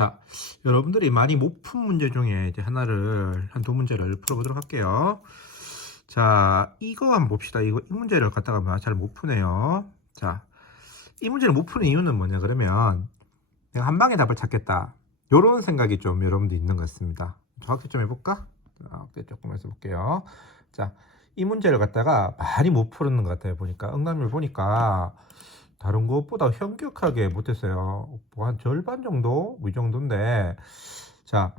자, 여러분들이 많이 못 푼 문제 중에 이제 하나를, 한 두 문제를 풀어보도록 할게요. 자, 이거 한번 봅시다. 이거, 이 문제를 갖다가 잘 못 푸네요. 자, 이 문제를 못 푸는 이유는 뭐냐, 그러면, 내가 한 방에 답을 찾겠다. 요런 생각이 좀 여러분들 있는 것 같습니다. 정확히 좀 해볼까? 자, 확대 조금 해서 볼게요. 자, 이 문제를 갖다가 많이 못 푸는 것 같아요. 보니까, 응답률 보니까, 다른 것보다 현격하게 못했어요. 뭐 한 절반 정도? 뭐 이 정도인데. 자,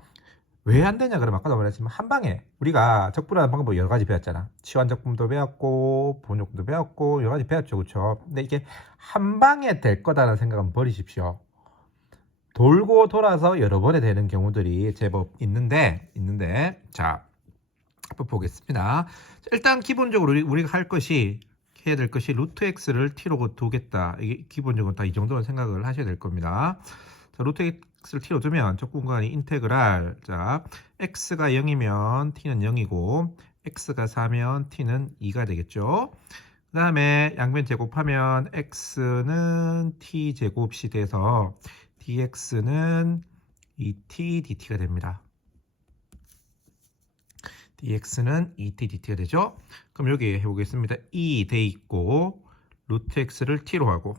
왜 안 되냐? 그러면 아까도 말했지만, 한 방에, 우리가 적분하는 방법 여러 가지 배웠잖아. 치환 적분도 배웠고, 분적분도 배웠고, 여러 가지 배웠죠. 그쵸? 근데 이게 한 방에 될 거다라는 생각은 버리십시오. 돌고 돌아서 여러 번에 되는 경우들이 제법 있는데, 있는데, 자, 한번 보겠습니다. 자, 일단 기본적으로 우리- 우리가 할 것이 해야 될 것이 루트 x를 t로 두겠다. 이게 기본적으로 다 이 정도는 생각을 하셔야 될 겁니다. 자, 루트 x를 t로 두면 적분간이 인테그랄 자 x가 0이면 t는 0이고 x가 4면 t는 2가 되겠죠. 그 다음에 양변 제곱하면 x는 t 제곱이 돼서 dx는 2t dt가 됩니다. Dx는 2t dt가 되죠. 그럼 여기 해보겠습니다. 2 돼 있고 루트 x를 t로 하고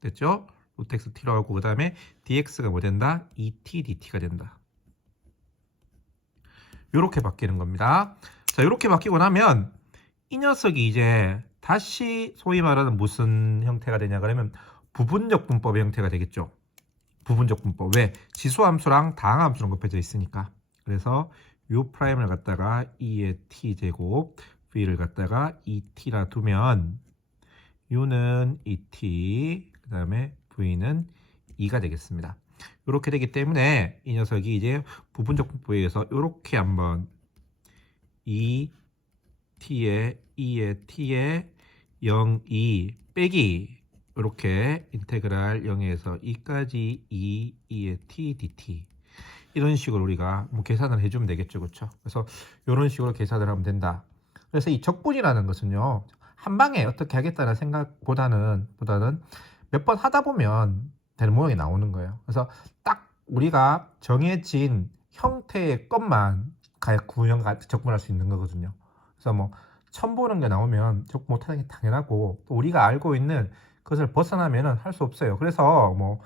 됐죠? 루트 x t로 하고 그 다음에 dx가 뭐 된다? 2t dt가 된다. 이렇게 바뀌는 겁니다. 자, 이렇게 바뀌고 나면 이 녀석이 이제 다시 소위 말하는 무슨 형태가 되냐 그러면 부분적 분법의 형태가 되겠죠. 부분적 분법. 왜? 지수함수랑 다항함수랑 곱해져 있으니까. 그래서 요 프라임을 갖다가 2의 t 제곱 v를 갖다가 2t라 두면 u는 2t 그 다음에 v는 2가 되겠습니다. 이렇게 되기 때문에 이 녀석이 이제 부분적 분법에 의해서 이렇게 한번 2t의 2의 t의 0, 2 빼기 이렇게 인테그랄 0에서 2까지 2, 2의 t dt 이런 식으로 우리가 뭐 계산을 해주면 되겠죠, 그렇죠? 그래서 이런 식으로 계산을 하면 된다. 그래서 이 적분이라는 것은요 한 방에 어떻게 하겠다는 생각보다는 보다는 몇 번 하다 보면 되는 모양이 나오는 거예요. 그래서 딱 우리가 정해진 형태의 것만 가- 구형 가- 적분할 수 있는 거거든요. 그래서 뭐 처음 보는 게 나오면 적분 못하는 게 당연하고 또 우리가 알고 있는 그것을 벗어나면은 할 수 없어요. 그래서 뭐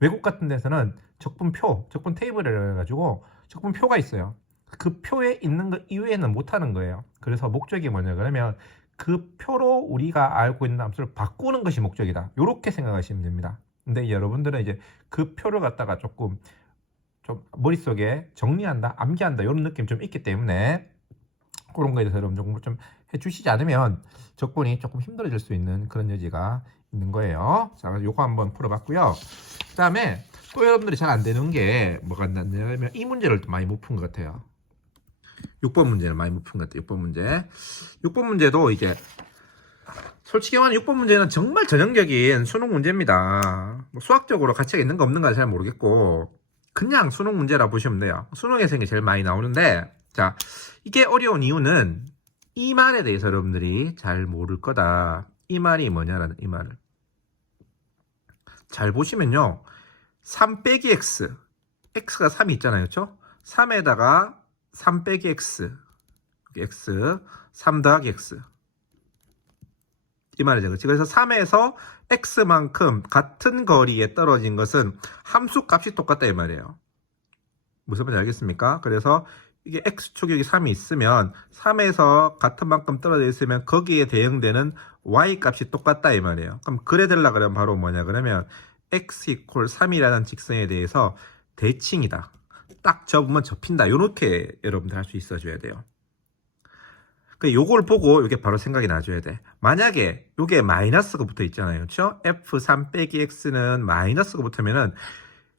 외국 같은 데서는 적분표, 적분 테이블이라 해가지고 적분표가 있어요. 그 표에 있는 것 이외에는 못 하는 거예요. 그래서 목적이 뭐냐 그러면 그 표로 우리가 알고 있는 함수를 바꾸는 것이 목적이다. 이렇게 생각하시면 됩니다. 근데 여러분들은 이제 그 표를 갖다가 조금 좀 머릿속에 정리한다, 암기한다 이런 느낌이 좀 있기 때문에 그런 거에 대해서 여러분 조금 좀 해주시지 않으면 적분이 조금 힘들어질 수 있는 그런 여지가 있는 거예요. 자, 요거 한번 풀어봤고요. 그 다음에 또 여러분들이 잘 안 되는 게 뭐가 안 되냐면 이 문제를 좀 많이 못 푼 것 같아요. 6번 문제를 많이 못 푼 것 같아요. 6번 문제. 6번 문제도 이제 솔직히 말하면 6번 문제는 정말 전형적인 수능 문제입니다. 뭐 수학적으로 가치가 있는 거 없는 건잘 모르겠고 그냥 수능 문제라 보시면 돼요. 수능에서 이게 제일 많이 나오는데 자 이게 어려운 이유는 이 말에 대해서 여러분들이 잘 모를 거다. 이 말이 뭐냐라는 이 말을 잘 보시면요. 3 빼기 x x가 3이 있잖아요. 그렇죠? 3에다가 3 빼기 x x 3 더하기 x 이 말이죠. 그렇지? 그래서 3에서 x만큼 같은 거리에 떨어진 것은 함수 값이 똑같다 이 말이에요. 무슨 말인지 알겠습니까? 그래서 이게 x축이 여기 3이 있으면 3에서 같은 만큼 떨어져 있으면 거기에 대응되는 y 값이 똑같다 이 말이에요. 그럼 그래 되려 그러면 바로 뭐냐 그러면 x 이퀄 3이라는 직선에 대해서 대칭이다. 딱 접으면 접힌다. 요렇게 여러분들 할 수 있어 줘야 돼요. 그 요걸 보고 이게 바로 생각이 나줘야 돼. 만약에 요게 마이너스가 붙어 있잖아요. 그렇죠? f3 빼기 x는 마이너스가 붙으면은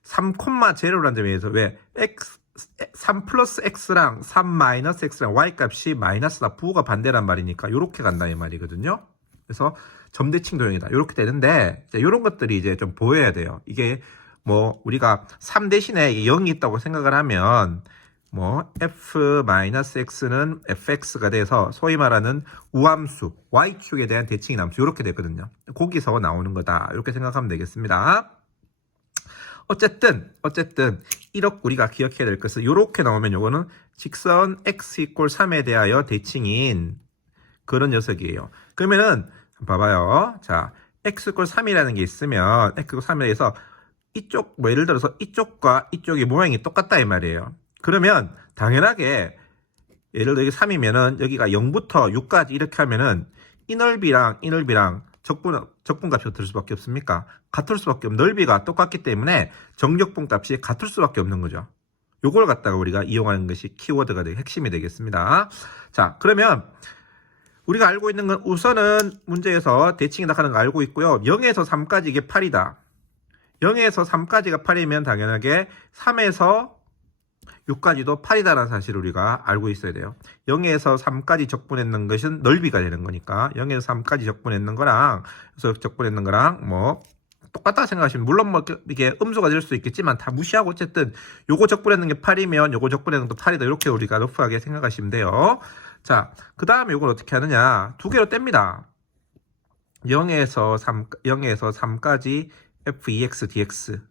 3,0라는 점에서 왜 x 3 플러스 x랑 3 마이너스 x랑 y 값이 마이너스다 부호가 반대란 말이니까 요렇게 간다 이 말이거든요. 그래서 점대칭 도형이다. 요렇게 되는데 이제 요런 것들이 이제 좀 보여야 돼요. 이게 뭐 우리가 3 대신에 0이 있다고 생각을 하면 뭐 f-x는 fx가 돼서 소위 말하는 우함수 y축에 대한 대칭이 남수 이렇게 되거든요. 거기서 나오는 거다. 이렇게 생각하면 되겠습니다. 어쨌든 어쨌든 이렇게 우리가 기억해야 될 것은 이렇게 나오면 요거는 직선 x 이꼴 3에 대하여 대칭인 그런 녀석이에요. 그러면은 봐봐요. 자, x 이꼴 3이라는 게 있으면 x 이꼴 3에 대해서 이쪽 뭐 예를 들어서 이쪽과 이쪽의 모양이 똑같다 이 말이에요. 그러면 당연하게 예를 들어 이게 3이면은 여기가 0부터 6까지 이렇게 하면은 이 넓이랑 이 넓이랑 적분 적분값이 어떨 수밖에 없습니까? 같을 수밖에 없. 넓이가 똑같기 때문에 정적분 값이 같을 수밖에 없는 거죠. 요걸 갖다가 우리가 이용하는 것이 키워드가 되게 핵심이 되겠습니다. 자, 그러면 우리가 알고 있는 건 우선은 문제에서 대칭이 나가는 거 알고 있고요. 0에서 3까지 이게 8이다. 0에서 3까지가 8이면 당연하게 3에서 6까지도 8이다라는 사실을 우리가 알고 있어야 돼요. 0에서 3까지 적분했는 것은 넓이가 되는 거니까 0에서 3까지 적분했는 거랑 그래서 적분했는 거랑 뭐 똑같다 생각하시면 물론 뭐 이게 음수가 될 수 있겠지만 다 무시하고 어쨌든 요거 적분했는 게 8이면 요거 적분했는 것도 8이다 이렇게 우리가 러프하게 생각하시면 돼요. 자, 그 다음에 요걸 어떻게 하느냐 두 개로 뗍니다. 0에서 3 0에서 3까지 f2x dx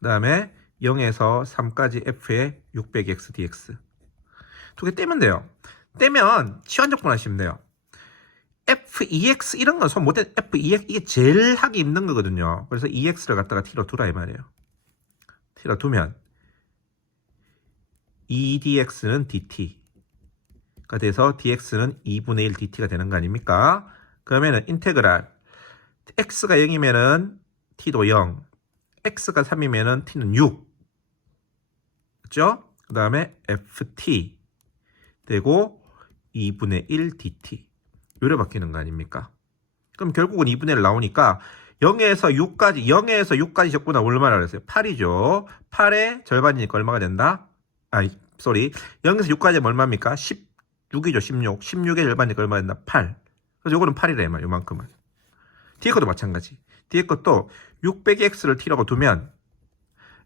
그 다음에 0에서 3까지 f의 600x dx 두 개 떼면 돼요. 떼면 치환적분 하시면 돼요. f2x 이런 건 손 못해 f2x 이게 제일 하기 힘든 거거든요. 그래서 2x를 갖다가 t로 두라 이 말이에요. t로 두면 2dx는 dt가 돼서 dx는 2분의 1 dt가 되는 거 아닙니까? 그러면은 인테그랄 x가 0이면은 t도 0, x가 3이면은 t는 6. 그죠? 그 다음에 ft 되고 2분의 1 dt. 요래 바뀌는 거 아닙니까? 그럼 결국은 2분의 1 나오니까 0에서 6까지, 0에서 6까지 적분하면 얼마나 그랬어요? 8이죠. 8의 절반이니까 얼마가 된다? 아니, 쏘리. 0에서 6까지 하면 얼마입니까? 16이죠, 16. 16의 절반이니까 얼마 된다? 8. 그래서 요거는 8이래, 말 요만큼은. 뒤에 것도 마찬가지. 뒤에 것도 600x를 t라고 두면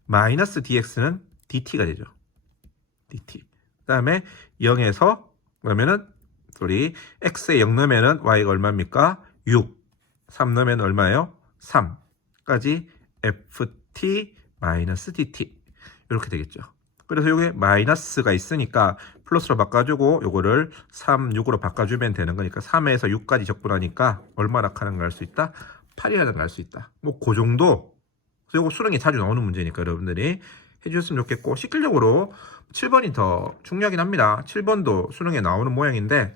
마이너스 dx는 dt가 되죠. dt. 그 다음에 0에서 그러면은 소리 x에 0 넣으면은 y가 얼마입니까? 6. 3 넣으면 얼마예요? 3까지 ft dt 이렇게 되겠죠. 그래서 이게 마이너스가 있으니까 플러스로 바꿔주고 요거를 3, 6으로 바꿔주면 되는 거니까 3에서 6까지 적분하니까 얼마나 하는 걸알수 있다? 8이라는 걸 알 수 있다. 뭐 그 정도. 그래서 이거 수능에 자주 나오는 문제니까 여러분들이 해주셨으면 좋겠고 실질적으로 7번이 더 중요하긴 합니다. 7번도 수능에 나오는 모양인데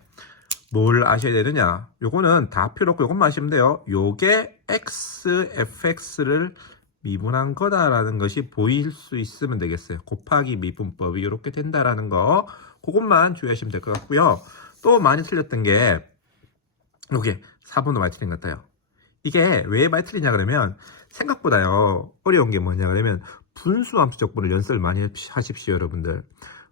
뭘 아셔야 되느냐? 요거는 다 필요 없고 요것만 아시면 돼요. 요게 x, fx를 미분한 거다라는 것이 보일 수 있으면 되겠어요. 곱하기 미분법이 이렇게 된다라는 거 그것만 주의하시면 될 것 같고요. 또 많이 틀렸던 게 이게 4번도 많이 틀린 것 같아요. 이게 왜 많이 틀리냐 그러면 생각보다요 어려운 게 뭐냐 그러면 분수 함수 적분을 연습을 많이 하십시오 여러분들.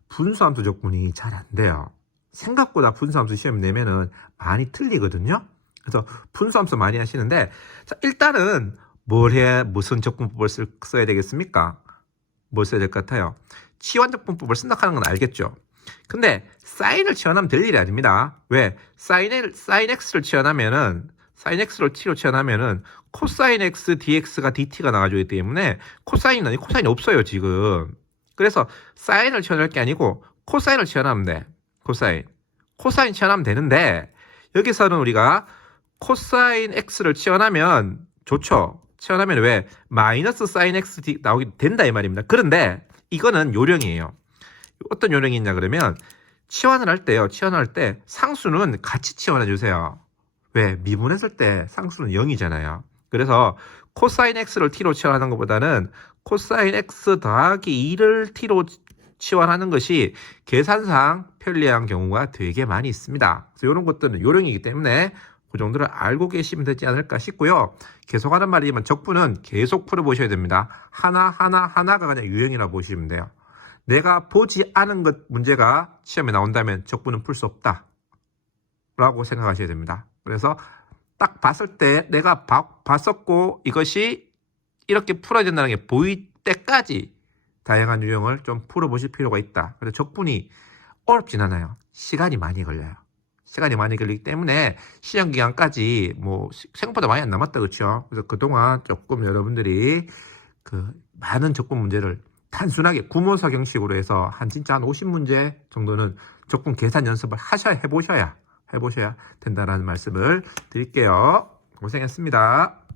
분수 함수 적분이 잘 안 돼요. 생각보다 분수 함수 시험 내면은 많이 틀리거든요. 그래서 분수 함수 많이 하시는데 자 일단은 뭘 해 무슨 적분법을 쓸, 써야 되겠습니까? 뭘 써야 될 것 같아요? 치환적분법을 쓴다 하는 건 알겠죠? 근데 사인을 치환하면 될 일이 아닙니다. 왜? 사인, 사인 x를 치환하면은 사인 x를 t로 치환하면은 코사인 x dx가 dt가 나와주기 때문에 코사인이 아니 코사인이 없어요 지금. 그래서 사인을 치환할 게 아니고 코사인을 치환하면 돼 코사인. 코사인 치환하면 되는데 여기서는 우리가 코사인 x를 치환하면 좋죠. 치환하면 왜? 마이너스 사인 x 나오게 된다 이 말입니다. 그런데 이거는 요령이에요. 어떤 요령이 있냐 그러면 치환을 할 때요. 치환할 때 상수는 같이 치환해 주세요 왜? 미분했을 때 상수는 0이잖아요. 그래서 코사인 x를 t로 치환하는 것보다는 코사인 x 더하기 2를 t로 치환하는 것이 계산상 편리한 경우가 되게 많이 있습니다. 그래서 이런 것들은 요령이기 때문에 그 정도를 알고 계시면 되지 않을까 싶고요. 계속 하는 말이지만 적분은 계속 풀어보셔야 됩니다. 하나 하나 하나가 그냥 유형이라 보시면 돼요. 내가 보지 않은 것 문제가 시험에 나온다면 적분은 풀 수 없다. 라고 생각하셔야 됩니다. 그래서 딱 봤을 때 내가 봐, 봤었고 이것이 이렇게 풀어야 된다는 게 보일 때까지 다양한 유형을 좀 풀어보실 필요가 있다. 그래서 적분이 어렵진 않아요. 시간이 많이 걸려요. 시간이 많이 걸리기 때문에 시험 기간까지 뭐 시- 생각보다 많이 안 남았다 그렇죠? 그래서 그동안 조금 여러분들이 그 많은 적분 문제를 단순하게 구모사 형식으로 해서 한 진짜 한 50문제 정도는 적분 계산 연습을 하셔야 해보셔야 해보셔야 된다라는 말씀을 드릴게요. 고생했습니다.